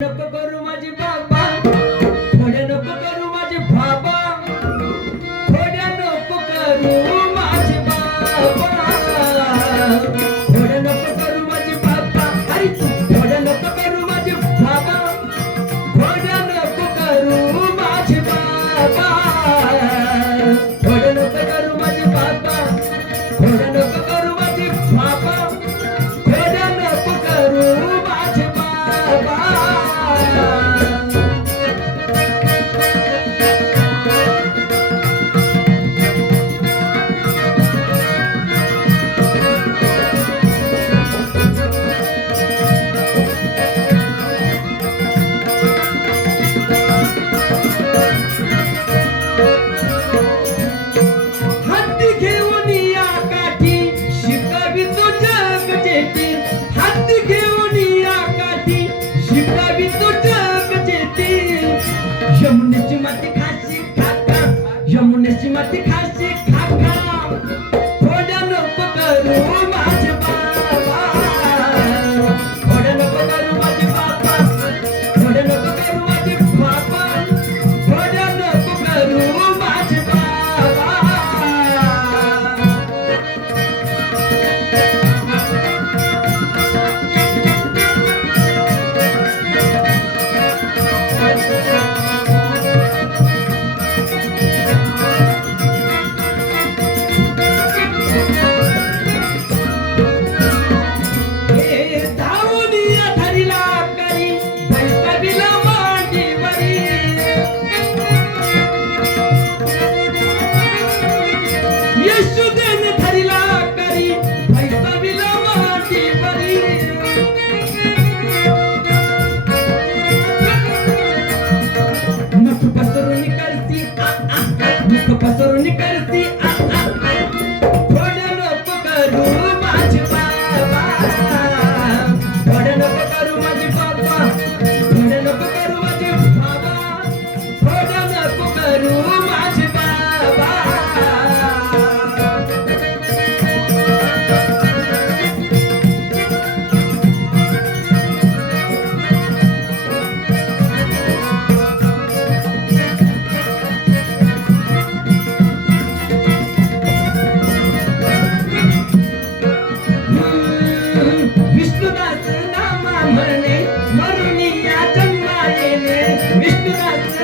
नको करू माझे बाबा, थोड्या नको करू माझे बाबा, थोड्या नको करू माझे बाबा, थोड्या नको करू माझे बाबा, अरे थोड्या नको करू माझे बाबा, थोड्या नको करू माझे बाबा, थोड्या नको करू माझे बाबा, थोड्या नको करू माझे बाबा, थोड्या नको करू माझे बाबा. हत्ती घेऊन या काठी शिकावी तो जग जेती, हत्ती घेऊन या काठी शिकावी तो जग जेती. यमुनेची माती खाशी खाका, यमुनेची माती खाशी खाका, थोड्या नको करू माझे बाबा, थोड्या नको करू माझे बाबा, थोड्या नको करू माझे बाबा, थोड्या नको करू माझे बाबा. हे धावूनिया धरिला करी बैसविला मांडीवरी, येशूदेने धरिला करी बैसविला मांडीवरी. मुख पसरून करती मुख पसरून करती थोड्या नको करू माझे बाबा, थोड्या नको करू माझे बाबा, थोड्या नको करू माझे बाबा, थोड्या नको करू माझे बाबा. विष्णुदास नामा म्हणे मरुनिया जन्मालेले, विष्णुदास